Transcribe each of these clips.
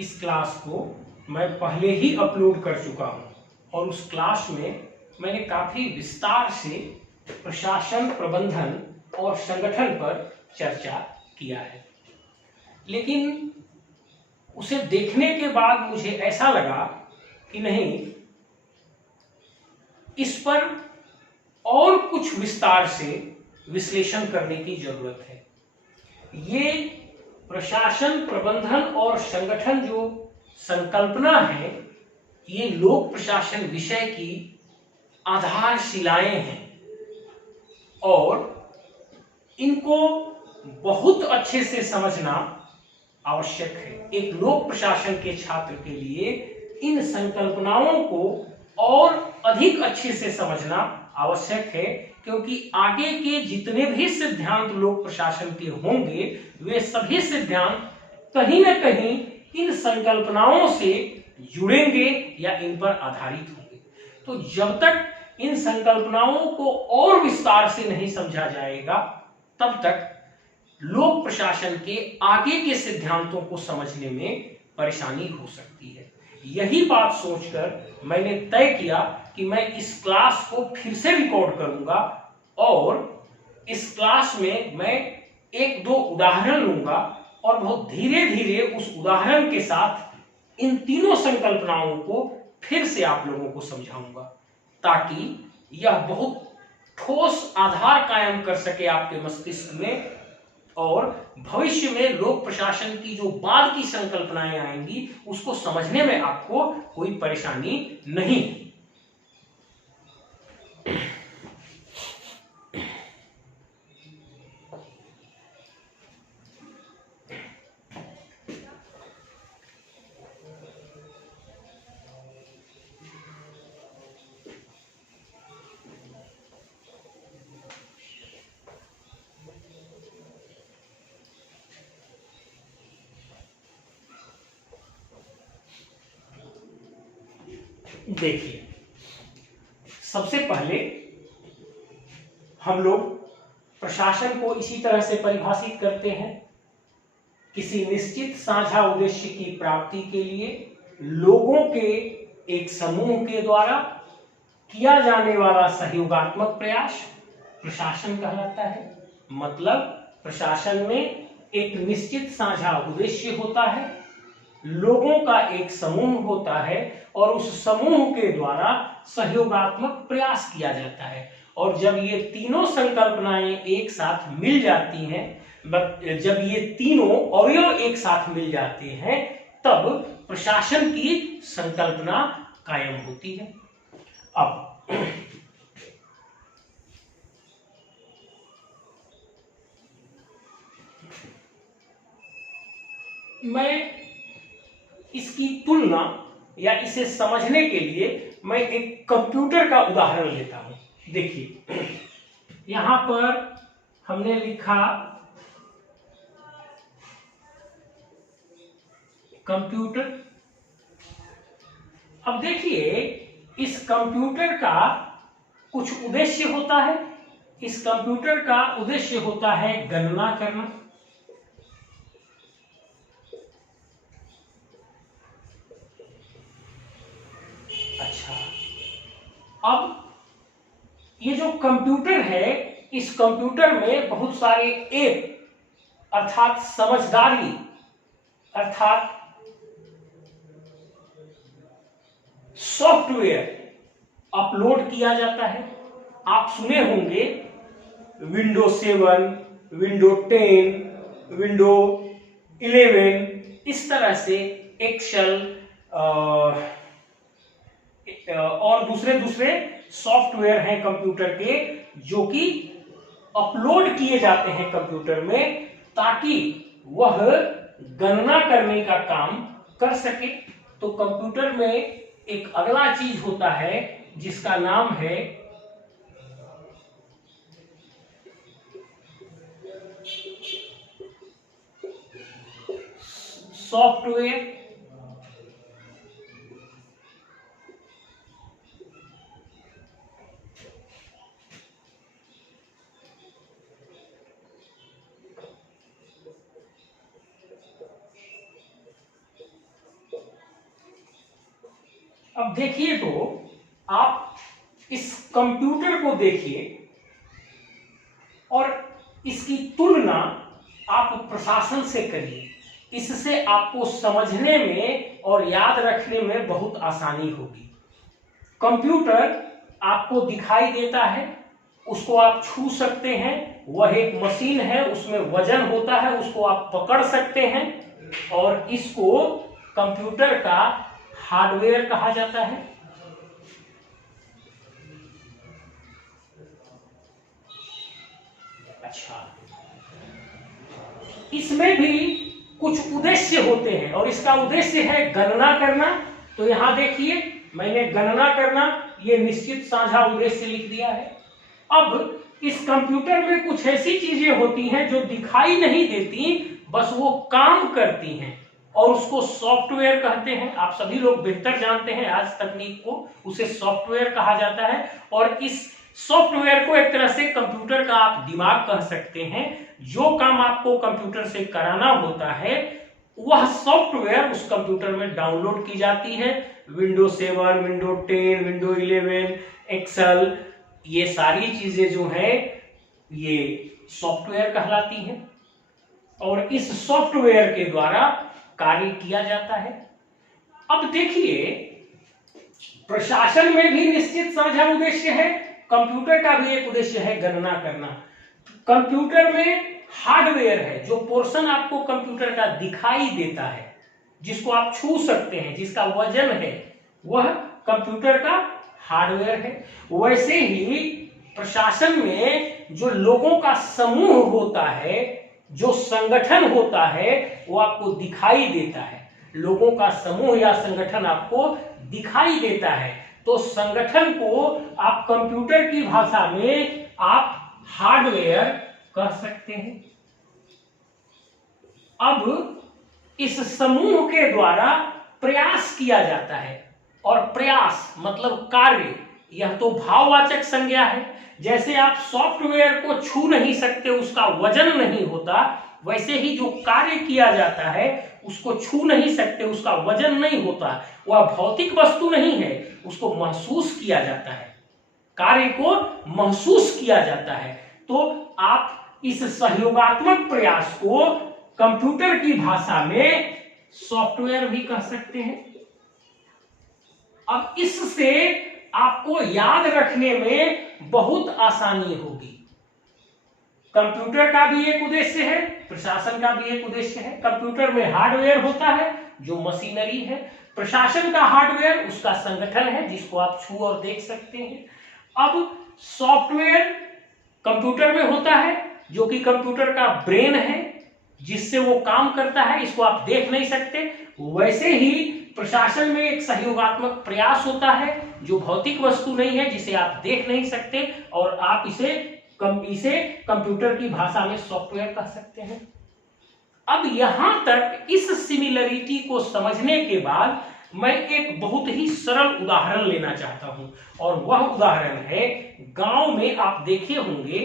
इस क्लास को मैं पहले ही अपलोड कर चुका हूं और उस क्लास में मैंने काफी विस्तार से प्रशासन, प्रबंधन और संगठन पर चर्चा किया है। लेकिन उसे देखने के बाद मुझे ऐसा लगा कि नहीं, इस पर और कुछ विस्तार से विश्लेषण करने की जरूरत है। ये प्रशासन, प्रबंधन और संगठन जो संकल्पना है, ये लोक प्रशासन विषय की आधारशिलाएं हैं और इनको बहुत अच्छे से समझना आवश्यक है। एक लोक प्रशासन के छात्र के लिए इन संकल्पनाओं को और अधिक अच्छे से समझना आवश्यक है, क्योंकि आगे के जितने भी सिद्धांत लोक प्रशासन के होंगे वे सभी सिद्धांत कहीं न कहीं इन संकल्पनाओं से जुड़ेंगे या इन पर आधारित होंगे। तो जब तक इन संकल्पनाओं को और विस्तार से नहीं समझा जाएगा तब तक लोक प्रशासन के आगे के सिद्धांतों को समझने में परेशानी हो सकती है। यही बात सोचकर मैंने तय किया कि मैं इस क्लास को फिर से रिकॉर्ड करूंगा और इस क्लास में मैं एक दो उदाहरण लूंगा और बहुत धीरे धीरे उस उदाहरण के साथ इन तीनों संकल्पनाओं को फिर से आप लोगों को समझाऊंगा, ताकि यह बहुत ठोस आधार कायम कर सके आपके मस्तिष्क में और भविष्य में लोक प्रशासन की जो बाद की संकल्पनाएं आएंगी उसको समझने में आपको कोई परेशानी नहीं। देखिए, सबसे पहले हम लोग प्रशासन को इसी तरह से परिभाषित करते हैं, किसी निश्चित साझा उद्देश्य की प्राप्ति के लिए लोगों के एक समूह के द्वारा किया जाने वाला सहयोगात्मक प्रयास प्रशासन कहलाता है। मतलब प्रशासन में एक निश्चित साझा उद्देश्य होता है, लोगों का एक समूह होता है और उस समूह के द्वारा सहयोगात्मक प्रयास किया जाता है। और जब ये तीनों संकल्पनाएं एक साथ मिल जाती हैं, जब ये तीनों अवयव एक साथ मिल जाते हैं, तब प्रशासन की संकल्पना कायम होती है। अब मैं इसकी तुलना या इसे समझने के लिए मैं एक कंप्यूटर का उदाहरण लेता हूं। देखिए, यहां पर हमने लिखा कंप्यूटर। अब देखिए, इस कंप्यूटर का कुछ उद्देश्य होता है। इस कंप्यूटर का उद्देश्य होता है गणना करना। अच्छा, अब ये जो कंप्यूटर है, इस कंप्यूटर में बहुत सारे ऐप अर्थात समझदारी अर्थात सॉफ्टवेयर अपलोड किया जाता है। आप सुने होंगे विंडो 7, विंडो 10, विंडो 11, इस तरह से एक्सेल और दूसरे दूसरे सॉफ्टवेयर हैं कंप्यूटर के, जो कि अपलोड किए जाते हैं कंप्यूटर में, ताकि वह गणना करने का काम कर सके। तो कंप्यूटर में एक अगला चीज होता है जिसका नाम है सॉफ्टवेयर। अब देखिए तो आप इस कंप्यूटर को देखिए और इसकी तुलना आप प्रशासन से करिए। इससे आपको समझने में और याद रखने में बहुत आसानी होगी। कंप्यूटर आपको दिखाई देता है, उसको आप छू सकते हैं, वह एक मशीन है, उसमें वजन होता है, उसको आप पकड़ सकते हैं और इसको कंप्यूटर का हार्डवेयर कहा जाता है। अच्छा, इसमें भी कुछ उद्देश्य होते हैं और इसका उद्देश्य है गणना करना। तो यहां देखिए मैंने गणना करना ये निश्चित साझा उद्देश्य लिख दिया है। अब इस कंप्यूटर में कुछ ऐसी चीजें होती हैं जो दिखाई नहीं देती, बस वो काम करती हैं और उसको सॉफ्टवेयर कहते हैं। आप सभी लोग बेहतर जानते हैं आज तकनीक को, उसे सॉफ्टवेयर कहा जाता है। और इस सॉफ्टवेयर को एक तरह से कंप्यूटर का आप दिमाग कह सकते हैं। जो काम आपको कंप्यूटर से कराना होता है वह सॉफ्टवेयर उस कंप्यूटर में डाउनलोड की जाती है। विंडो 7, विंडो 10, विंडो 11, एक्सेल, ये सारी चीजें जो है ये सॉफ्टवेयर कहलाती हैं और इस सॉफ्टवेयर के द्वारा कार्य किया जाता है। अब देखिए प्रशासन में भी निश्चित साझा उद्देश्य है, कंप्यूटर का भी एक उद्देश्य है गणना करना। कंप्यूटर में हार्डवेयर है, जो पोर्शन आपको कंप्यूटर का दिखाई देता है, जिसको आप छू सकते हैं, जिसका वजन है, वह कंप्यूटर का हार्डवेयर है। वैसे ही प्रशासन में जो लोगों का समूह होता है, जो संगठन होता है, वो आपको दिखाई देता है। लोगों का समूह या संगठन आपको दिखाई देता है, तो संगठन को आप कंप्यूटर की भाषा में आप हार्डवेयर कह सकते हैं। अब इस समूह के द्वारा प्रयास किया जाता है और प्रयास मतलब कार्य, यह तो भाववाचक संज्ञा है। जैसे आप सॉफ्टवेयर को छू नहीं सकते, उसका वजन नहीं होता, वैसे ही जो कार्य किया जाता है उसको छू नहीं सकते, उसका वजन नहीं होता, वह भौतिक वस्तु नहीं है, उसको महसूस किया जाता है, कार्य को महसूस किया जाता है। तो आप इस सहयोगात्मक प्रयास को कंप्यूटर की भाषा में सॉफ्टवेयर भी कह सकते हैं। अब इससे आपको याद रखने में बहुत आसानी होगी। कंप्यूटर का भी एक उद्देश्य है, प्रशासन का भी एक उद्देश्य है। कंप्यूटर में हार्डवेयर होता है जो मशीनरी है, प्रशासन का हार्डवेयर उसका संगठन है जिसको आप छू और देख सकते हैं। अब सॉफ्टवेयर कंप्यूटर में होता है जो कि कंप्यूटर का ब्रेन है, जिससे वो काम करता है, इसको आप देख नहीं सकते। वैसे ही प्रशासन में एक सहयोगात्मक प्रयास होता है जो भौतिक वस्तु नहीं है, जिसे आप देख नहीं सकते और आप इसे कंप्यूटर की भाषा में सॉफ्टवेयर कह सकते हैं। अब यहां तक इस सिमिलरिटी को समझने के बाद मैं एक बहुत ही सरल उदाहरण लेना चाहता हूं और वह उदाहरण है, गांव में आप देखे होंगे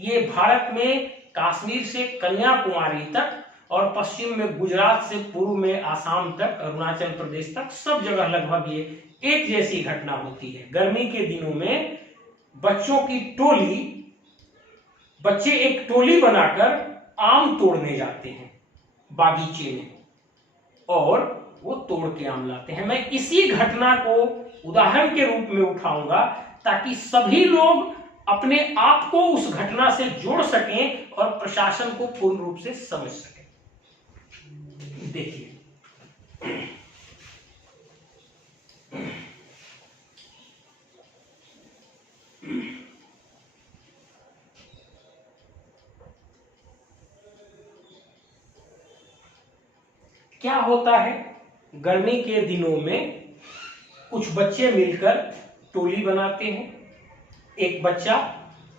ये भारत में कश्मीर से कन्याकुमारी तक और पश्चिम में गुजरात से पूर्व में आसाम तक, अरुणाचल प्रदेश तक, सब जगह लगभग ये एक जैसी घटना होती है। गर्मी के दिनों में बच्चों की टोली, बच्चे एक टोली बनाकर आम तोड़ने जाते हैं बागीचे में और वो तोड़ के आम लाते हैं। मैं इसी घटना को उदाहरण के रूप में उठाऊंगा ताकि सभी लोग अपने आप को उस घटना से जोड़ सकें और प्रशासन को पूर्ण रूप से समझ सकें। देखिए क्या होता है, गर्मी के दिनों में कुछ बच्चे मिलकर टोली बनाते हैं। एक बच्चा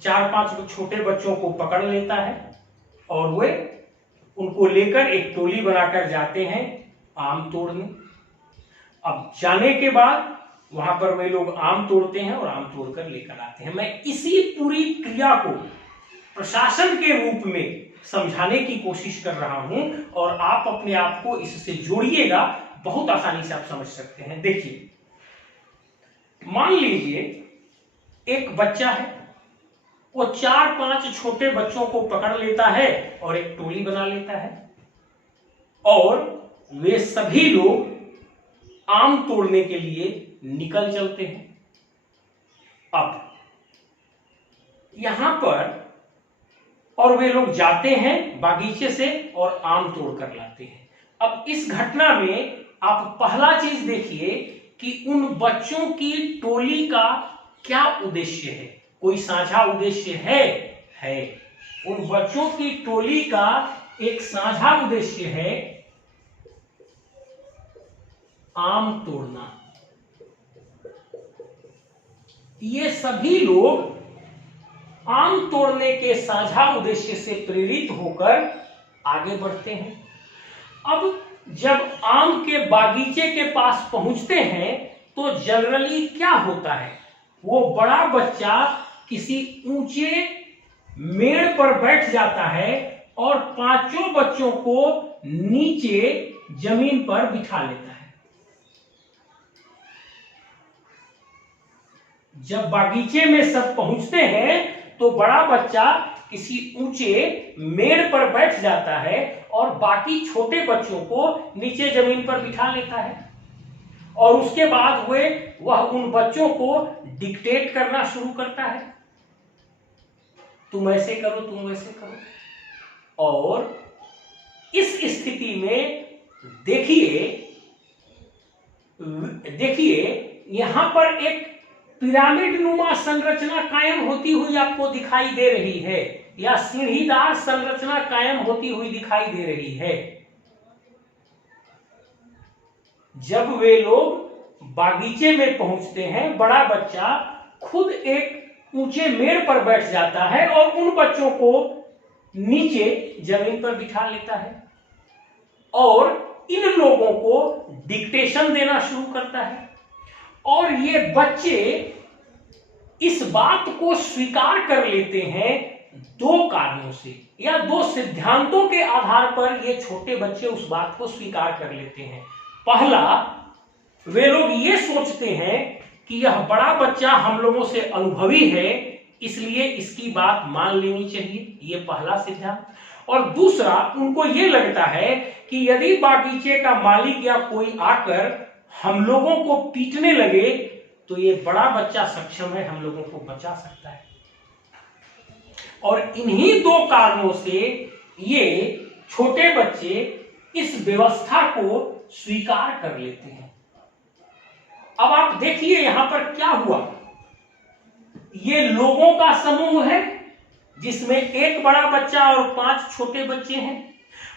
4-5 छोटे बच्चों को पकड़ लेता है और वे उनको लेकर एक टोली बनाकर जाते हैं आम तोड़ने। अब जाने के बाद वहां पर वे लोग आम तोड़ते हैं और आम तोड़कर लेकर आते हैं। मैं इसी पूरी क्रिया को प्रशासन के रूप में समझाने की कोशिश कर रहा हूं और आप अपने आप को इससे जोड़िएगा, बहुत आसानी से आप समझ सकते हैं। देखिए मान लीजिए एक बच्चा है, वो 4-5 छोटे बच्चों को पकड़ लेता है और एक टोली बना लेता है और वे सभी लोग आम तोड़ने के लिए निकल चलते हैं। अब यहां पर और वे लोग जाते हैं बागीचे से और आम तोड़ कर लाते हैं। अब इस घटना में आप पहला चीज देखिए कि उन बच्चों की टोली का क्या उद्देश्य है। कोई साझा उद्देश्य है। उन बच्चों की टोली का एक साझा उद्देश्य है आम तोड़ना। ये सभी लोग आम तोड़ने के साझा उद्देश्य से प्रेरित होकर आगे बढ़ते हैं। अब जब आम के बागीचे के पास पहुंचते हैं तो जनरली क्या होता है, वो बड़ा बच्चा किसी ऊंचे मेड़ पर बैठ जाता है और 5 बच्चों को नीचे जमीन पर बिठा लेता है। जब बागीचे में सब पहुंचते हैं तो बड़ा बच्चा किसी ऊंचे मेड़ पर बैठ जाता है और बाकी छोटे बच्चों को नीचे जमीन पर बिठा लेता है और उसके बाद वह उन बच्चों को डिक्टेट करना शुरू करता है, तुम ऐसे करो, तुम वैसे करो। और इस स्थिति में देखिए यहां पर एक पिरामिड नुमा संरचना कायम होती हुई आपको दिखाई दे रही है या सीढ़ीदार संरचना कायम होती हुई दिखाई दे रही है। जब वे लोग बागीचे में पहुंचते हैं, बड़ा बच्चा खुद एक ऊंचे मेड़ पर बैठ जाता है और उन बच्चों को नीचे जमीन पर बिठा लेता है और इन लोगों को डिक्टेशन देना शुरू करता है। और ये बच्चे इस बात को स्वीकार कर लेते हैं 2 कारणों से या 2 सिद्धांतों के आधार पर ये छोटे बच्चे उस बात को स्वीकार कर लेते हैं। पहला, वे लोग ये सोचते हैं कि यह बड़ा बच्चा हम लोगों से अनुभवी है, इसलिए इसकी बात मान लेनी चाहिए, ये पहला सिद्धांत। और दूसरा, उनको ये लगता है कि यदि बागीचे का मालिक या कोई आकर हम लोगों को पीटने लगे तो ये बड़ा बच्चा सक्षम है, हम लोगों को बचा सकता है। और इन्हीं 2 कारणों से ये छोटे बच्चे इस व्यवस्था को स्वीकार कर लेते हैं। अब आप देखिए यहां पर क्या हुआ, ये लोगों का समूह है जिसमें एक बड़ा बच्चा और 5 छोटे बच्चे हैं।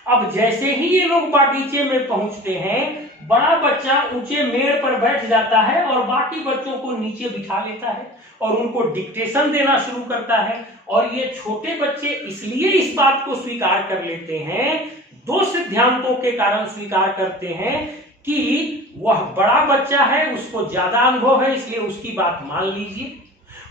अब जैसे ही ये लोग बागीचे में पहुंचते हैं, बड़ा बच्चा ऊंचे मेड़ पर बैठ जाता है और बाकी बच्चों को नीचे बिठा लेता है और उनको डिक्टेशन देना शुरू करता है। और ये छोटे बच्चे इसलिए इस बात को स्वीकार कर लेते हैं, 2 सिद्धांतों के कारण स्वीकार करते हैं कि वह बड़ा बच्चा है, उसको ज्यादा अनुभव है, इसलिए उसकी बात मान लीजिए।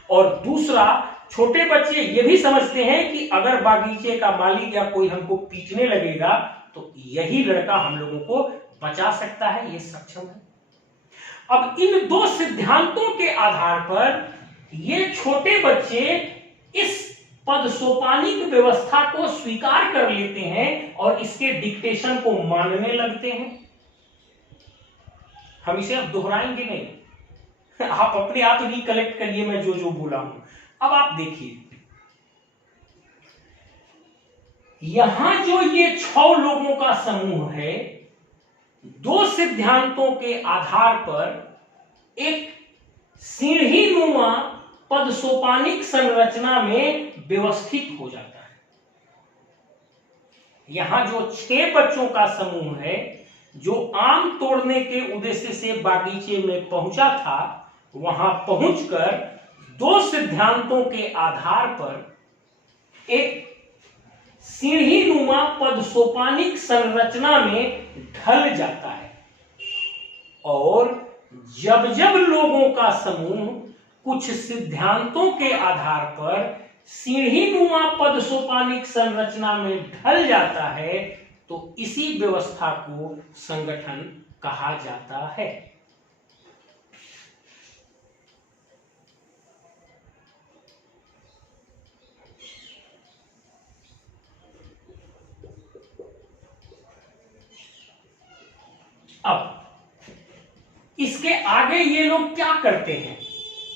और दूसरा, छोटे बच्चे ये भी समझते हैं कि अगर बागीचे का मालिक या कोई हमको पीटने लगेगा तो यही लड़का हम लोगों को बचा सकता है, ये सक्षम है। अब इन 2 सिद्धांतों के आधार पर ये छोटे बच्चे इस पद सोपानिक व्यवस्था को स्वीकार कर लेते हैं और इसके डिक्टेशन को मानने लगते हैं। हम इसे अब दोहराएंगे नहीं, आप अपने आप रिकलेक्ट करिए मैं जो जो बोला हूं। अब आप देखिए यहां जो ये 6 लोगों का समूह है, 2 सिद्धांतों के आधार पर एक सीढ़ी नुमा पद सोपानिक संरचना में व्यवस्थित हो जाता है। यहां जो 6 बच्चों का समूह है जो आम तोड़ने के उद्देश्य से बागीचे में पहुंचा था, वहां पहुंचकर 2 सिद्धांतों के आधार पर एक सीढ़ी नुमा पद सोपानिक संरचना में ढल जाता है। और जब जब लोगों का समूह कुछ सिद्धांतों के आधार पर सीढ़ी नुमा पद सोपानिक संरचना में ढल जाता है तो इसी व्यवस्था को संगठन कहा जाता है। अब इसके आगे ये लोग क्या करते हैं?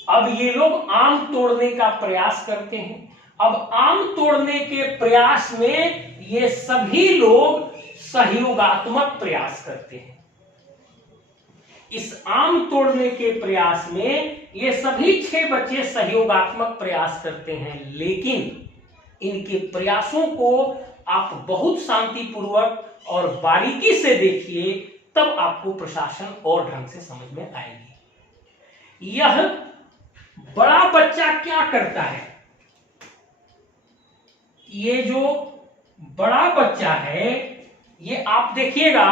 अब ये लोग आम तोड़ने का प्रयास करते हैं। अब आम तोड़ने के प्रयास में ये सभी लोग सहयोगात्मक प्रयास करते हैं। इस आम तोड़ने के प्रयास में ये सभी 6 बच्चे सहयोगात्मक प्रयास करते हैं, लेकिन इनके प्रयासों को आप बहुत शांतिपूर्वक और बारीकी से देखिए, तब आपको प्रशासन और ढंग से समझ में आएगी। यह बड़ा बच्चा क्या करता है? ये जो बड़ा बच्चा है, ये आप देखिएगा,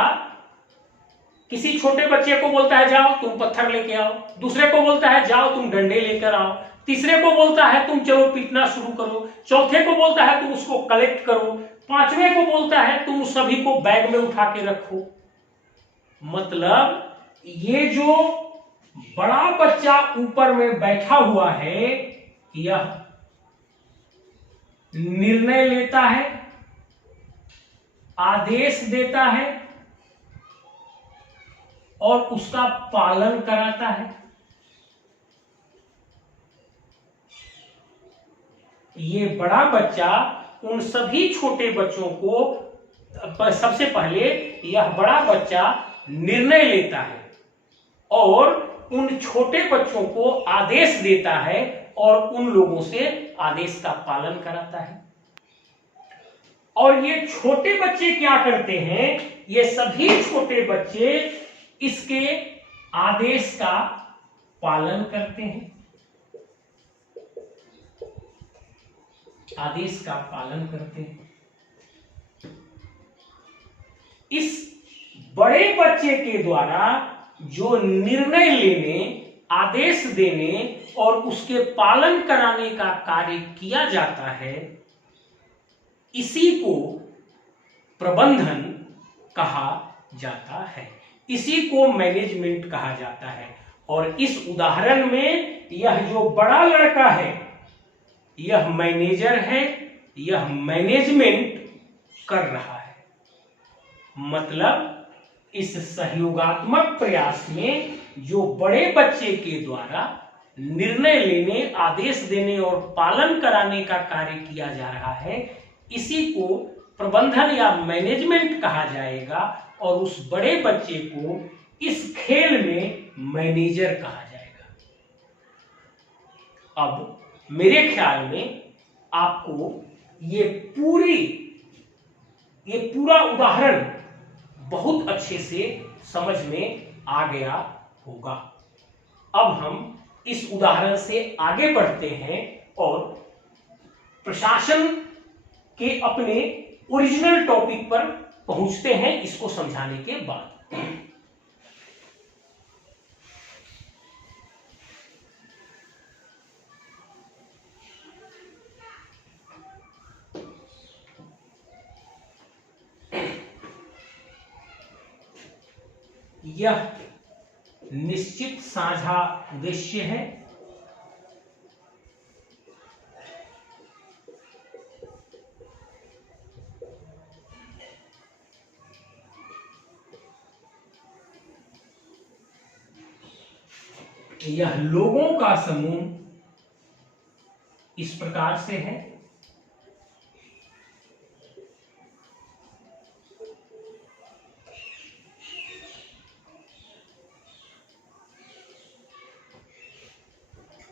किसी छोटे बच्चे को बोलता है जाओ तुम पत्थर लेके आओ, दूसरे को बोलता है जाओ तुम डंडे लेकर आओ, तीसरे को बोलता है तुम चलो पीटना शुरू करो, चौथे को बोलता है तुम उसको कलेक्ट करो, पांचवें को बोलता है तुम सभी को बैग में उठा के रखो। मतलब ये जो बड़ा बच्चा ऊपर में बैठा हुआ है, यह निर्णय लेता है, आदेश देता है और उसका पालन कराता है। ये बड़ा बच्चा उन सभी छोटे बच्चों को, सबसे पहले यह बड़ा बच्चा निर्णय लेता है और उन छोटे बच्चों को आदेश देता है और उन लोगों से आदेश का पालन कराता है। और ये छोटे बच्चे क्या करते हैं? ये सभी छोटे बच्चे इसके आदेश का पालन करते हैं, आदेश का पालन करते हैं। इस बड़े बच्चे के द्वारा जो निर्णय लेने, आदेश देने और उसके पालन कराने का कार्य किया जाता है, इसी को प्रबंधन कहा जाता है, इसी को मैनेजमेंट कहा जाता है। और इस उदाहरण में यह जो बड़ा लड़का है, यह मैनेजर है, यह मैनेजमेंट कर रहा है। मतलब इस सहयोगात्मक प्रयास में जो बड़े बच्चे के द्वारा निर्णय लेने, आदेश देने और पालन कराने का कार्य किया जा रहा है, इसी को प्रबंधन या मैनेजमेंट कहा जाएगा। और उस बड़े बच्चे को इस खेल में मैनेजर कहा जाएगा। अब मेरे ख्याल में आपको ये पूरा उदाहरण बहुत अच्छे से समझ में आ गया होगा। अब हम इस उदाहरण से आगे बढ़ते हैं और प्रशासन के अपने ओरिजिनल टॉपिक पर पहुंचते हैं, इसको समझाने के बाद। यह निश्चित साझा उद्देश्य है। यह लोगों का समूह इस प्रकार से है।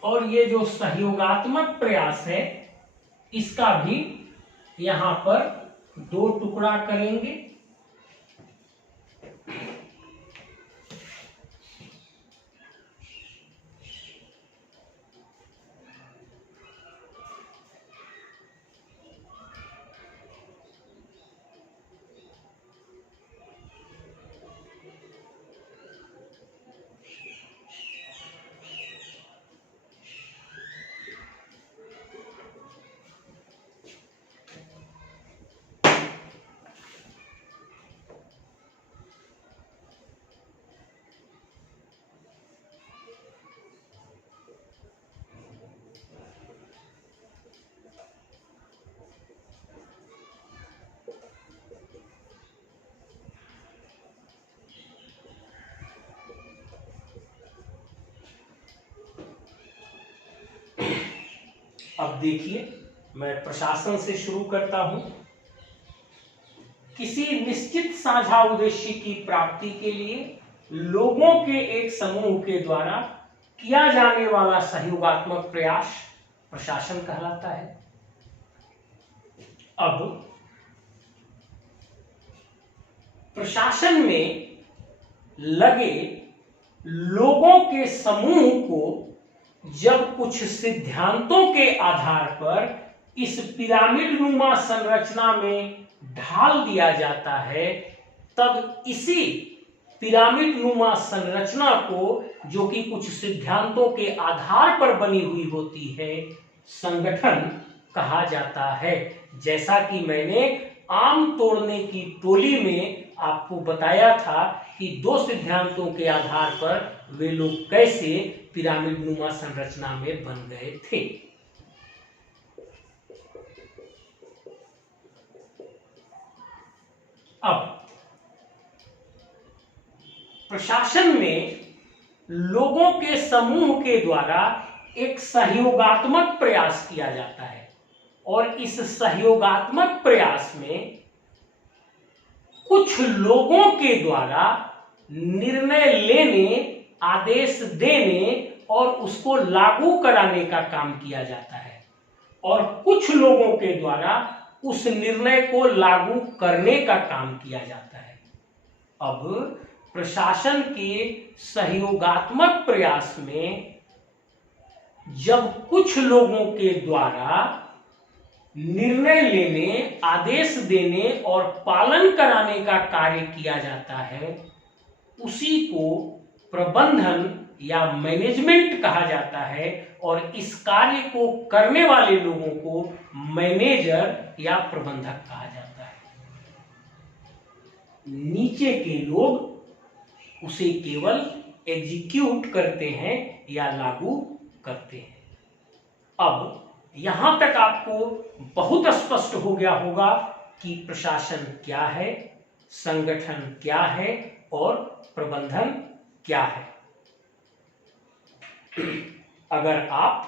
और ये जो सहयोगात्मक प्रयास है, इसका भी यहां पर 2 टुकड़ा करेंगे। अब देखिए, मैं प्रशासन से शुरू करता हूं। किसी निश्चित साझा उद्देश्य की प्राप्ति के लिए लोगों के एक समूह के द्वारा किया जाने वाला सहयोगात्मक प्रयास प्रशासन कहलाता है। अब प्रशासन में लगे लोगों के समूह को जब कुछ सिद्धांतों के आधार पर इस पिरामिड नुमा संरचना में ढाल दिया जाता है, तब इसी पिरामिड नुमा संरचना को, जो कि कुछ सिद्धांतों के आधार पर बनी हुई होती है, संगठन कहा जाता है। जैसा कि मैंने आम तोड़ने की टोली में आपको बताया था कि दो सिद्धांतों के आधार पर वे लोग कैसे पिरामिड नुमा संरचना में बन गए थे। अब प्रशासन में लोगों के समूह के द्वारा एक सहयोगात्मक प्रयास किया जाता है और इस सहयोगात्मक प्रयास में कुछ लोगों के द्वारा निर्णय लेने, आदेश देने और उसको लागू कराने का काम किया जाता है और कुछ लोगों के द्वारा उस निर्णय को लागू करने का काम किया जाता है। अब प्रशासन के सहयोगात्मक प्रयास में जब कुछ लोगों के द्वारा निर्णय लेने, आदेश देने और पालन कराने का कार्य किया जाता है, उसी को प्रबंधन या मैनेजमेंट कहा जाता है और इस कार्य को करने वाले लोगों को मैनेजर या प्रबंधक कहा जाता है। नीचे के लोग उसे केवल एग्जीक्यूट करते हैं या लागू करते हैं। अब यहां तक आपको बहुत स्पष्ट हो गया होगा कि प्रशासन क्या है, संगठन क्या है और प्रबंधन क्या है। अगर आप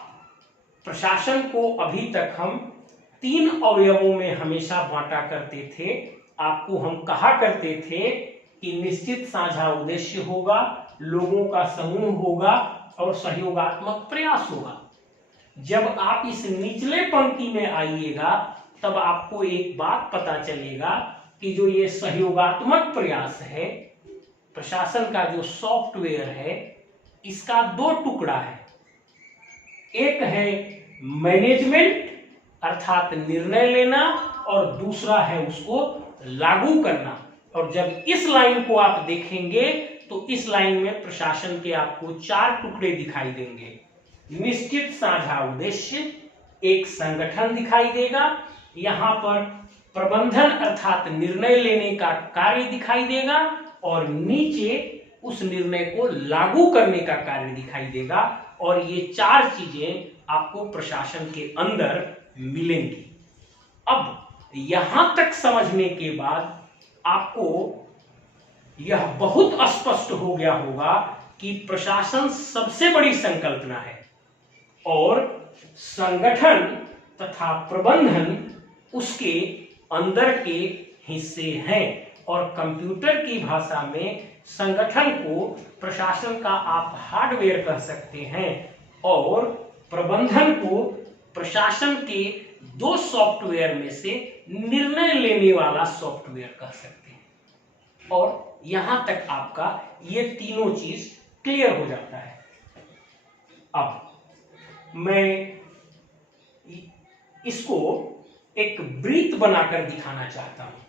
प्रशासन को अभी तक हम 3 अवयवों में हमेशा बांटा करते थे। आपको हम कहा करते थे कि निश्चित साझा उद्देश्य होगा, लोगों का समूह होगा और सहयोगात्मक प्रयास होगा। जब आप इस निचले पंक्ति में आइएगा तब आपको एक बात पता चलेगा कि जो ये सहयोगात्मक प्रयास है, प्रशासन का जो सॉफ्टवेयर है, इसका 2 टुकड़ा है। एक है मैनेजमेंट अर्थात निर्णय लेना और दूसरा है उसको लागू करना। और जब इस लाइन को आप देखेंगे तो इस लाइन में प्रशासन के आपको 4 टुकड़े दिखाई देंगे। निश्चित साझा उद्देश्य, एक संगठन दिखाई देगा, यहां पर प्रबंधन अर्थात निर्णय लेने का कार्य दिखाई देगा और नीचे उस निर्णय को लागू करने का कार्य दिखाई देगा। और ये 4 चीजें आपको प्रशासन के अंदर मिलेंगी। अब यहां तक समझने के बाद आपको यह बहुत स्पष्ट हो गया होगा कि प्रशासन सबसे बड़ी संकल्पना है और संगठन तथा प्रबंधन उसके अंदर के हिस्से हैं। और कंप्यूटर की भाषा में संगठन को प्रशासन का आप हार्डवेयर कह सकते हैं और प्रबंधन को प्रशासन के 2 सॉफ्टवेयर में से निर्णय लेने वाला सॉफ्टवेयर कह सकते हैं। और यहां तक आपका ये तीनों चीज क्लियर हो जाता है। अब मैं इसको एक वृत्त बनाकर दिखाना चाहता हूं।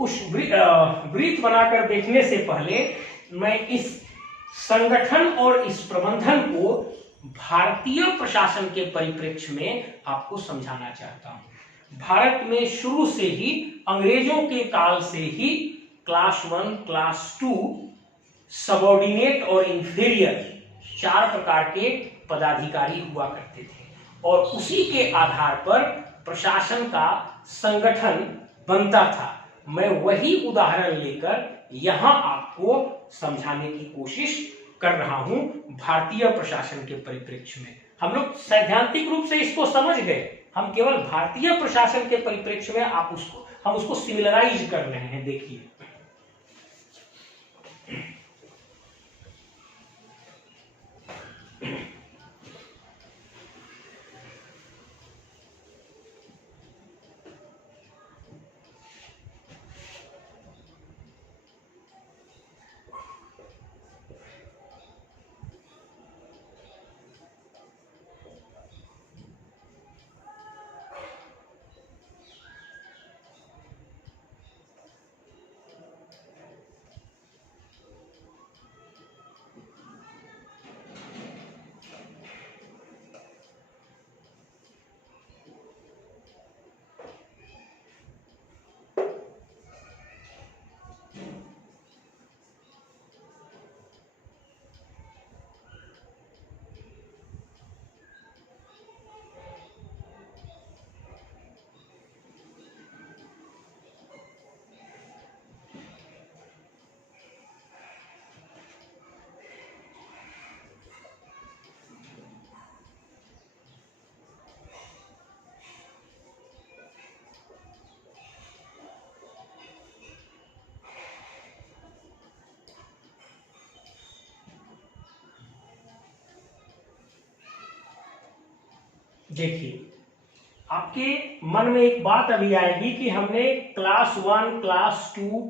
उस वृत्त बनाकर देखने से पहले मैं इस संगठन और इस प्रबंधन को भारतीय प्रशासन के परिप्रेक्ष्य में आपको समझाना चाहता हूं। भारत में शुरू से ही, अंग्रेजों के काल से ही क्लास 1, क्लास 2, सबऑर्डिनेट और इंफीरियर 4 प्रकार के पदाधिकारी हुआ करते थे और उसी के आधार पर प्रशासन का संगठन बनता था। मैं वही उदाहरण लेकर यहां आपको समझाने की कोशिश कर रहा हूं भारतीय प्रशासन के परिप्रेक्ष्य में। हम लोग सैद्धांतिक रूप से इसको समझ गए, हम केवल भारतीय प्रशासन के परिप्रेक्ष्य में हम उसको सिमिलराइज कर रहे हैं। देखिए देखिए आपके मन में एक बात अभी आएगी कि हमने क्लास 1, क्लास 2,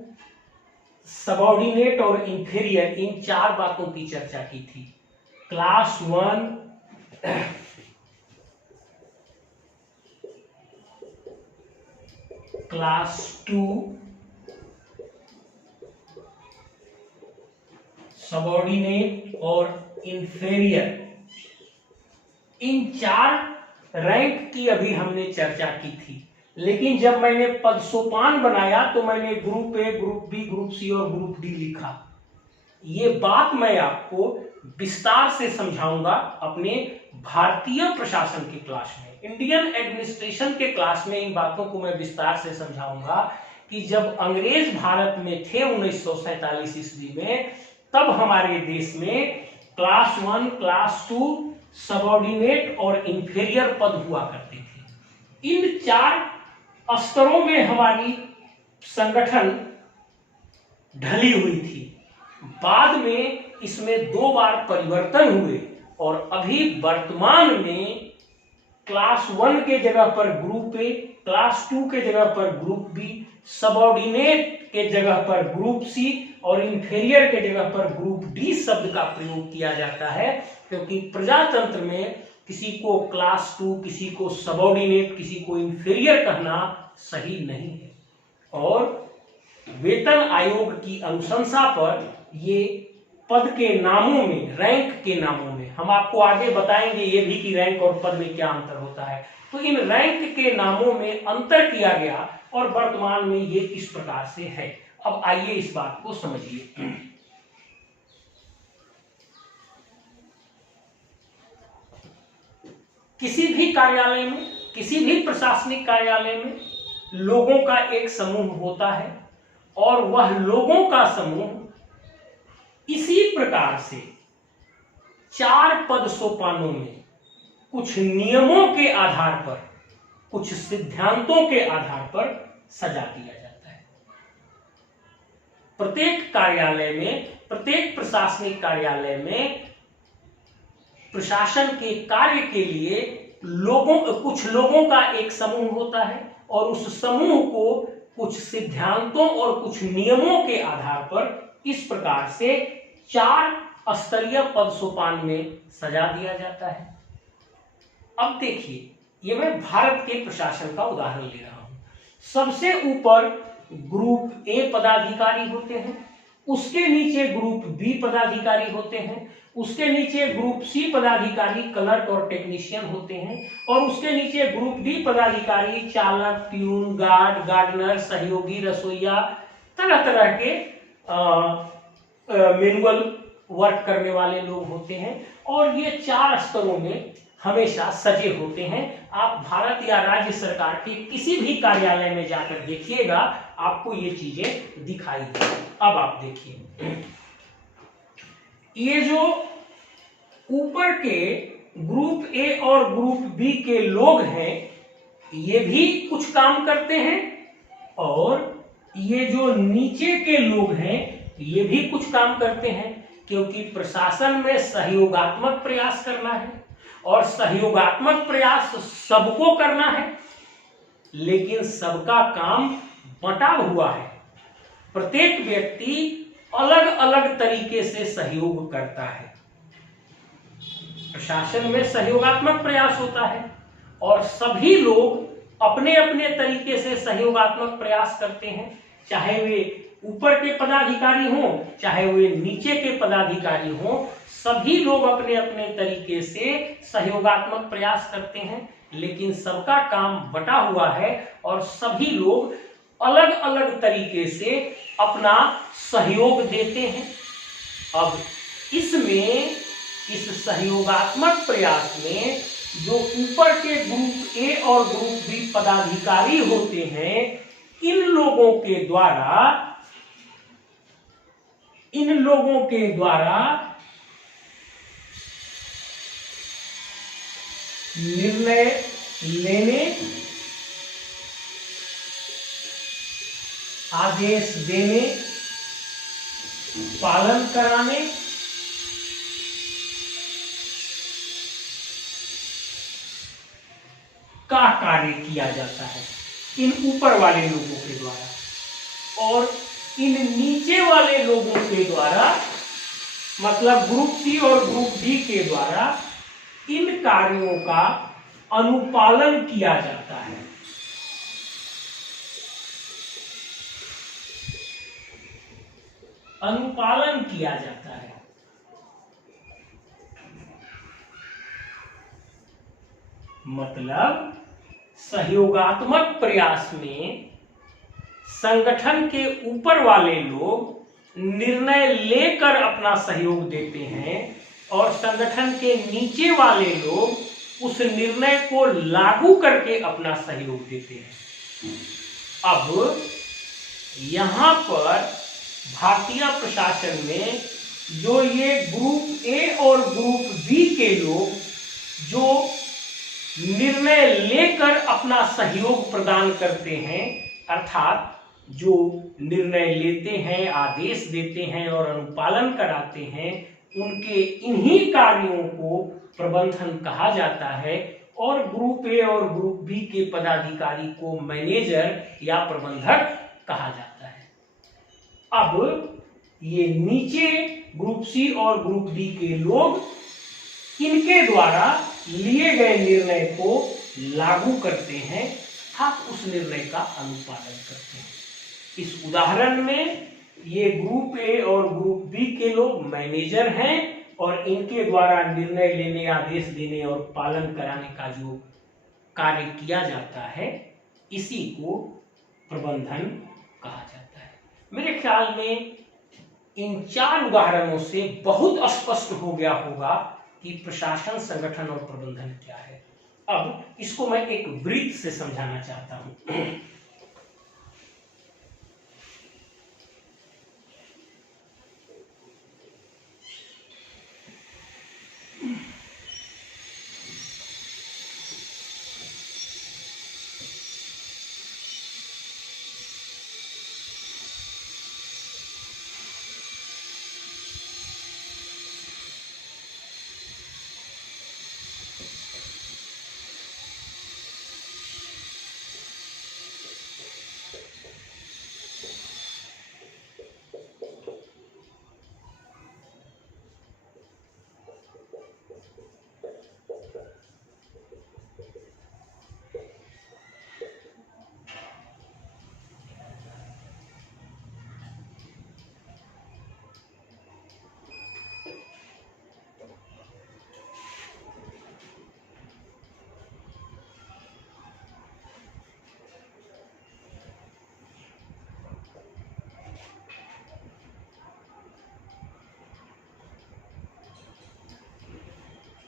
सबऑर्डिनेट और इंफीरियर, इन 4 बातों की चर्चा की थी। क्लास 1 क्लास 2 सबऑर्डिनेट और इंफीरियर, इन 4 रैंक की अभी हमने चर्चा की थी। लेकिन जब मैंने पद सोपान बनाया तो मैंने group A, group B, group C और ग्रुप डी लिखा। ये बात मैं आपको विस्तार से समझाऊंगा अपने भारतीय प्रशासन की क्लास में, इंडियन एडमिनिस्ट्रेशन के क्लास में। इन बातों को मैं विस्तार से समझाऊंगा कि जब अंग्रेज भारत में थे 1947 ईस्वी में, तब हमारे देश में क्लास 1, क्लास 2, सबऑर्डिनेट और इंफीरियर पद हुआ करते थे। इन 4 स्तरों में हमारी संगठन ढली हुई थी। बाद में इसमें 2 बार परिवर्तन हुए और अभी वर्तमान में क्लास 1 के जगह पर ग्रुप ए, क्लास 2 के जगह पर ग्रुप बी, सबऑर्डिनेट के जगह पर ग्रुप सी और इंफीरियर के जगह पर ग्रुप डी शब्द का प्रयोग किया जाता है, क्योंकि प्रजातंत्र में किसी को क्लास 2, किसी को सबऑर्डिनेट, किसी को इंफीरियर कहना सही नहीं है। और वेतन आयोग की अनुशंसा पर ये पद के नामों में, रैंक के नामों में, हम आपको आगे बताएंगे ये भी कि रैंक और पद में क्या अंतर होता है। तो इन रैंक के नामों में अंतर किया गया और वर्तमान में ये इस प्रकार से है। अब आइए इस बात को समझिए। किसी भी कार्यालय में, किसी भी प्रशासनिक कार्यालय में लोगों का एक समूह होता है और वह लोगों का समूह इसी प्रकार से 4 पद सोपानों में कुछ नियमों के आधार पर, कुछ सिद्धांतों के आधार पर सजा दिया जाता है। प्रत्येक कार्यालय में, प्रत्येक प्रशासनिक कार्यालय में प्रशासन के कार्य के लिए कुछ लोगों का एक समूह होता है और उस समूह को कुछ सिद्धांतों और कुछ नियमों के आधार पर इस प्रकार से 4 स्तरीय पद सोपान में सजा दिया जाता है। अब देखिए, ये मैं भारत के प्रशासन का उदाहरण ले रहा हूं। सबसे ऊपर ग्रुप ए पदाधिकारी होते हैं, उसके नीचे ग्रुप बी पदाधिकारी होते हैं, उसके नीचे ग्रुप सी पदाधिकारी क्लर्क और टेक्नीशियन होते हैं और उसके नीचे ग्रुप डी पदाधिकारी चालक, प्यून, गार्ड, गार्डनर, सहयोगी, रसोईया, तरह तरह के मैनुअल वर्क करने वाले लोग होते हैं। और ये 4 स्तरों में हमेशा सजे होते हैं। आप भारत या राज्य सरकार के किसी भी कार्यालय में जाकर देखिएगा, आपको ये चीजें दिखाई देंगी। अब आप देखिए, ये जो ऊपर के ग्रुप ए और ग्रुप बी के लोग हैं ये भी कुछ काम करते हैं, और ये जो नीचे के लोग हैं ये भी कुछ काम करते हैं, क्योंकि प्रशासन में सहयोगात्मक प्रयास करना है और सहयोगात्मक प्रयास सबको करना है, लेकिन सबका काम बंटा हुआ है। प्रत्येक व्यक्ति अलग अलग तरीके से सहयोग करता है। प्रशासन में सहयोगात्मक प्रयास होता है और सभी लोग अपने अपने तरीके से सहयोगात्मक प्रयास करते हैं, चाहे वे ऊपर के पदाधिकारी हों चाहे वे नीचे के पदाधिकारी हों, सभी लोग अपने अपने तरीके से सहयोगात्मक प्रयास करते हैं, लेकिन सबका काम बटा हुआ है और सभी लोग अलग अलग तरीके से अपना सहयोग देते हैं। अब इसमें इस सहयोगात्मक प्रयास में जो ऊपर के ग्रुप ए और ग्रुप बी पदाधिकारी होते हैं, इन लोगों के द्वारा निर्णय लेने, आदेश देने, पालन कराने, का कार्य किया जाता है इन ऊपर वाले लोगों के द्वारा, और इन नीचे वाले लोगों के द्वारा मतलब ग्रुप सी और ग्रुप डी के द्वारा इन कार्यों का अनुपालन किया जाता है। अनुपालन किया जाता है। मतलब सहयोगात्मक प्रयास में संगठन के ऊपर वाले लोग निर्णय लेकर अपना सहयोग देते हैं और संगठन के नीचे वाले लोग उस निर्णय को लागू करके अपना सहयोग देते हैं। अब यहां पर भारतीय प्रशासन में जो ये ग्रुप ए और ग्रुप बी के लोग जो निर्णय लेकर अपना सहयोग प्रदान करते हैं, अर्थात जो निर्णय लेते हैं, आदेश देते हैं और अनुपालन कराते हैं, उनके इन्हीं कार्यों को प्रबंधन कहा जाता है, और ग्रुप ए और ग्रुप बी के पदाधिकारी को मैनेजर या प्रबंधक कहा जाता है। अब ये नीचे ग्रुप सी और ग्रुप डी के लोग इनके द्वारा लिए गए निर्णय को लागू करते हैं, आप उस निर्णय का अनुपालन करते हैं। इस उदाहरण में ये ग्रुप ए और ग्रुप बी के लोग मैनेजर हैं और इनके द्वारा निर्णय लेने, आदेश देने और पालन कराने का जो कार्य किया जाता है, इसी को प्रबंधन कहा जाता है। मेरे ख्याल में इन 4 उदाहरणों से बहुत स्पष्ट हो गया होगा कि प्रशासन, संगठन और प्रबंधन क्या है। अब इसको मैं एक वृत्त से समझाना चाहता हूं।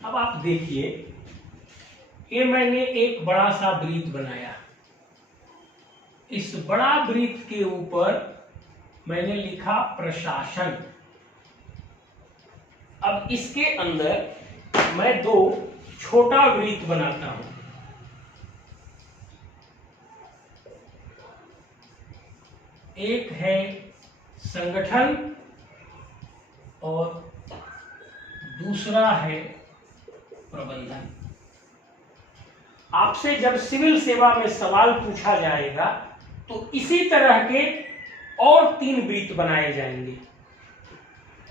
अब आप देखिए, ये मैंने एक बड़ा सा वृत्त बनाया। इस बड़ा वृत्त के ऊपर मैंने लिखा प्रशासन। अब इसके अंदर मैं 2 छोटा वृत्त बनाता हूं। एक है संगठन और दूसरा है प्रबंधन। आपसे जब सिविल सेवा में सवाल पूछा जाएगा तो इसी तरह के और 3 वृत्त बनाए जाएंगे,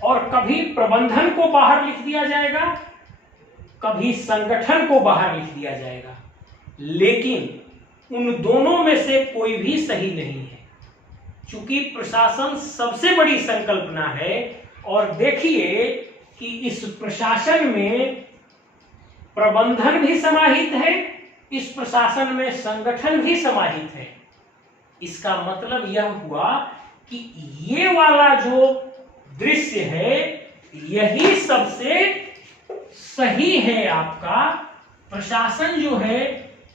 और कभी प्रबंधन को बाहर लिख दिया जाएगा, कभी संगठन को बाहर लिख दिया जाएगा, लेकिन उन दोनों में से कोई भी सही नहीं है, क्योंकि प्रशासन सबसे बड़ी संकल्पना है। और देखिए कि इस प्रशासन में प्रबंधन भी समाहित है, इस प्रशासन में संगठन भी समाहित है। इसका मतलब यह हुआ कि ये वाला जो दृश्य है यही सबसे सही है। आपका प्रशासन जो है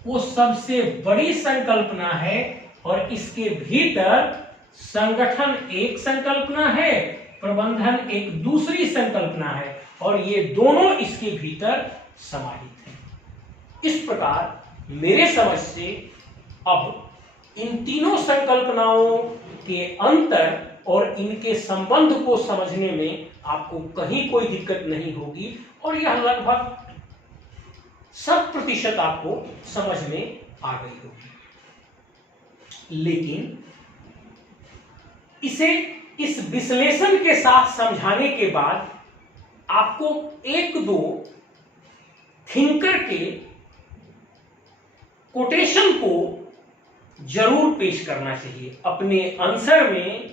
वो सबसे बड़ी संकल्पना है, और इसके भीतर संगठन एक संकल्पना है, प्रबंधन एक दूसरी संकल्पना है, और ये दोनों इसके भीतर समाहित हैं। इस प्रकार मेरे समझ से अब इन तीनों संकल्पनाओं के अंतर और इनके संबंध को समझने में आपको कहीं कोई दिक्कत नहीं होगी, और यह लगभग 100% आपको समझ में आ गई होगी। लेकिन इसे इस विश्लेषण के साथ समझाने के बाद आपको 1-2 थिंकर के कोटेशन को जरूर पेश करना चाहिए। अपने आंसर में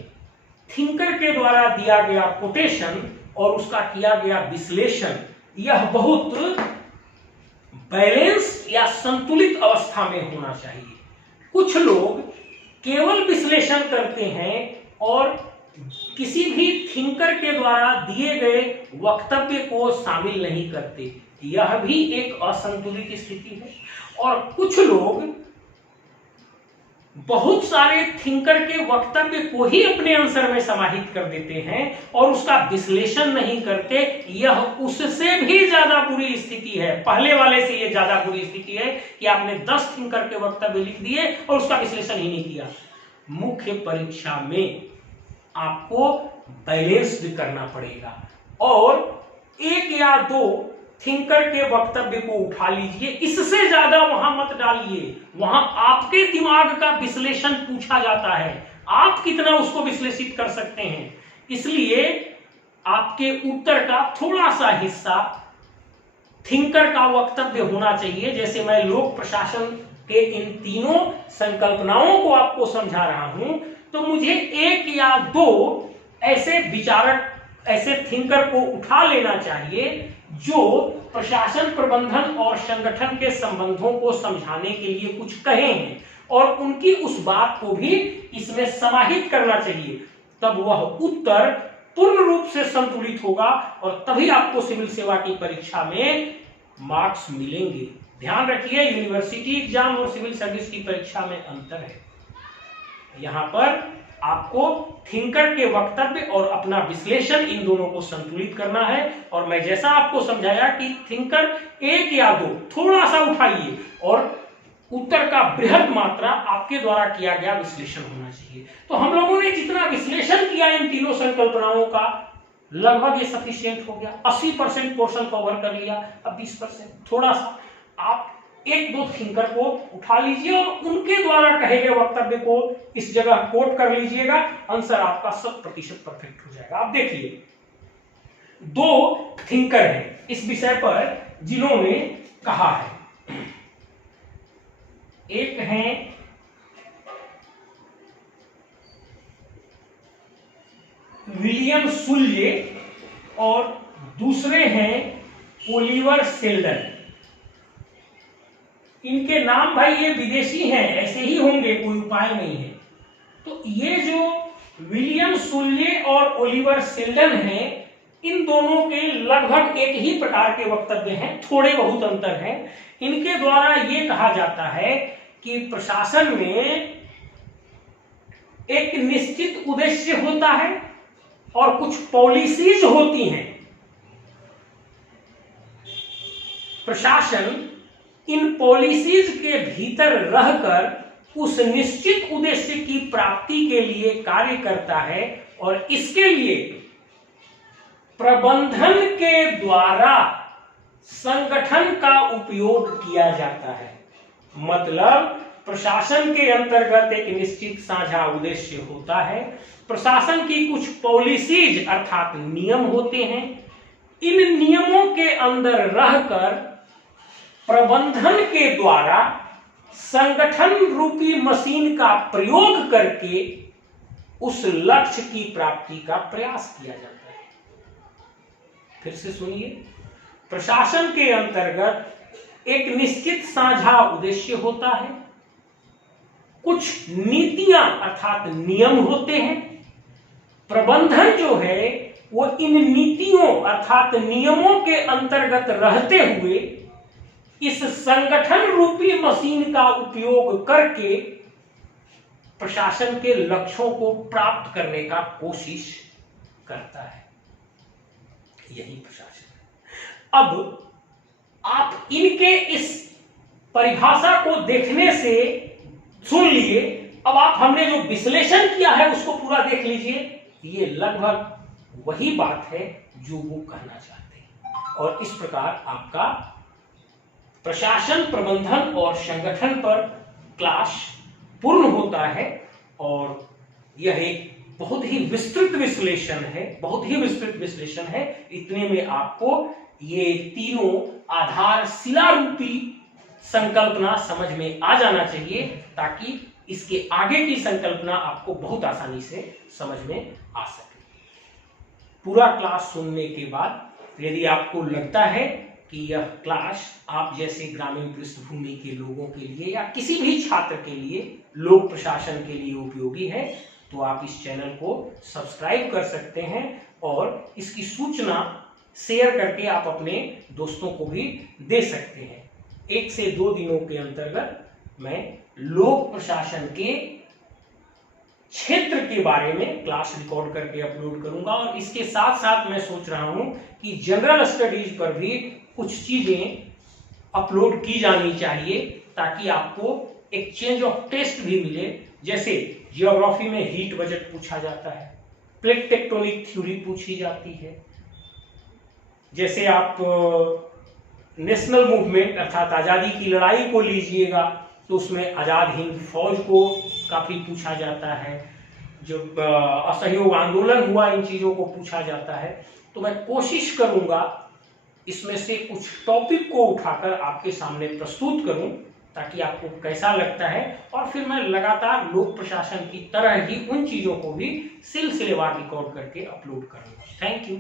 थिंकर के द्वारा दिया गया कोटेशन और उसका किया गया विश्लेषण, यह बहुत बैलेंस या संतुलित अवस्था में होना चाहिए। कुछ लोग केवल विश्लेषण करते हैं और किसी भी थिंकर के द्वारा दिए गए वक्तव्य को शामिल नहीं करते, यह भी एक असंतुलित स्थिति है। और कुछ लोग बहुत सारे थिंकर के वक्तव्य को ही अपने आंसर में समाहित कर देते हैं और उसका विश्लेषण नहीं करते, यह उससे भी ज्यादा बुरी स्थिति है। पहले वाले से यह ज्यादा बुरी स्थिति है कि आपने 10 थिंकर के वक्तव्य लिख दिए और उसका विश्लेषण ही नहीं किया। मुख्य परीक्षा में आपको बैलेंस्ड करना पड़ेगा, और 1 या 2 थिंकर के वक्तव्य को उठा लीजिए, इससे ज्यादा वहां मत डालिए। वहां आपके दिमाग का विश्लेषण पूछा जाता है, आप कितना उसको विश्लेषित कर सकते हैं। इसलिए आपके उत्तर का थोड़ा सा हिस्सा थिंकर का वक्तव्य होना चाहिए। जैसे मैं लोक प्रशासन के इन तीनों संकल्पनाओं को आपको समझा रहा हूं, तो मुझे 1 या 2 ऐसे विचारक, ऐसे थिंकर को उठा लेना चाहिए जो प्रशासन, प्रबंधन और संगठन के संबंधों को समझाने के लिए कुछ कहे हैं, और उनकी उस बात को भी इसमें समाहित करना चाहिए। तब वह उत्तर पूर्ण रूप से संतुलित होगा और तभी आपको सिविल सेवा की परीक्षा में मार्क्स मिलेंगे। ध्यान रखिए, यूनिवर्सिटी एग्जाम और सिविल सर्विस की परीक्षा में अंतर है। यहां पर आपको थिंकर के वक्तव्य और अपना विश्लेषण, इन दोनों को संतुलित करना है। और मैं जैसा आपको समझाया कि थिंकर 1 या 2 थोड़ा सा उठाइए और उत्तर का बृहद मात्रा आपके द्वारा किया गया विश्लेषण होना चाहिए। तो हम लोगों ने जितना विश्लेषण किया इन तीनों संकल्पनाओं का, लगभग ये सफिशिएंट हो गया। 80% पोर्शन कवर कर लिया। अब 20% थोड़ा सा आप 1-2 थिंकर को उठा लीजिए और उनके द्वारा कहे गए वक्तव्य को इस जगह कोट कर लीजिएगा। आंसर आपका 100% परफेक्ट हो जाएगा। आप देखिए, 2 थिंकर हैं इस विषय पर जिन्होंने कहा है। एक हैं विलियम शुल्जे और दूसरे हैं ओलिवर सेल्डन। इनके नाम भाई ये विदेशी हैं, ऐसे ही होंगे, कोई उपाय नहीं है। तो ये जो विलियम शुल्जे और ओलिवर सेल्डन हैं, इन दोनों के लगभग एक ही प्रकार के वक्तव्य हैं, थोड़े बहुत अंतर हैं। इनके द्वारा ये कहा जाता है कि प्रशासन में एक निश्चित उद्देश्य होता है और कुछ पॉलिसीज होती हैं। प्रशासन इन पॉलिसीज के भीतर रहकर उस निश्चित उद्देश्य की प्राप्ति के लिए कार्य करता है और इसके लिए प्रबंधन के द्वारा संगठन का उपयोग किया जाता है। मतलब प्रशासन के अंतर्गत एक निश्चित साझा उद्देश्य होता है, प्रशासन की कुछ पॉलिसीज अर्थात नियम होते हैं, इन नियमों के अंदर रहकर प्रबंधन के द्वारा संगठन रूपी मशीन का प्रयोग करके उस लक्ष्य की प्राप्ति का प्रयास किया जाता है। फिर से सुनिए, प्रशासन के अंतर्गत एक निश्चित साझा उद्देश्य होता है, कुछ नीतियां अर्थात नियम होते हैं, प्रबंधन जो है वो इन नीतियों अर्थात नियमों के अंतर्गत रहते हुए इस संगठन रूपी मशीन का उपयोग करके प्रशासन के लक्ष्यों को प्राप्त करने का कोशिश करता है। यही प्रशासन है। अब आप इनके इस परिभाषा को देखने से सुन लिए, अब आप हमने जो विश्लेषण किया है उसको पूरा देख लीजिए। ये लगभग वही बात है जो वो कहना चाहते हैं और इस प्रकार आपका प्रशासन, प्रबंधन और संगठन पर क्लास पूर्ण होता है। और यह एक बहुत ही विस्तृत विश्लेषण है, बहुत ही विस्तृत विश्लेषण है। इतने में आपको ये तीनों आधारशिला रूपी संकल्पना समझ में आ जाना चाहिए ताकि इसके आगे की संकल्पना आपको बहुत आसानी से समझ में आ सके। पूरा क्लास सुनने के बाद यदि आपको लगता है कि यह क्लास आप जैसे ग्रामीण पृष्ठभूमि के लोगों के लिए या किसी भी छात्र के लिए, लोक प्रशासन के लिए उपयोगी है, तो आप इस चैनल को सब्सक्राइब कर सकते हैं और इसकी सूचना शेयर करके आप अपने दोस्तों को भी दे सकते हैं। 1 से 2 दिनों के अंतर्गत मैं लोक प्रशासन के क्षेत्र के बारे में क्लास रिकॉर्ड करके अपलोड करूंगा और इसके साथ साथ मैं सोच रहा हूं कि जनरल स्टडीज पर भी कुछ चीजें अपलोड की जानी चाहिए ताकि आपको एक चेंज ऑफ टेस्ट भी मिले। जैसे जियोग्राफी में हीट बजट पूछा जाता है, प्लेट टेक्टोनिक थ्योरी पूछी जाती है, जैसे आप नेशनल मूवमेंट अर्थात आजादी की लड़ाई को लीजिएगा तो उसमें आजाद हिंद फौज को काफी पूछा जाता है, जो असहयोग आंदोलन हुआ इन चीजों को पूछा जाता है। तो मैं कोशिश करूंगा इसमें से कुछ टॉपिक को उठाकर आपके सामने प्रस्तुत करूं ताकि आपको कैसा लगता है और फिर मैं लगातार लोक प्रशासन की तरह ही उन चीजों को भी सिलसिलेवार रिकॉर्ड करके अपलोड करूंगा। Thank you.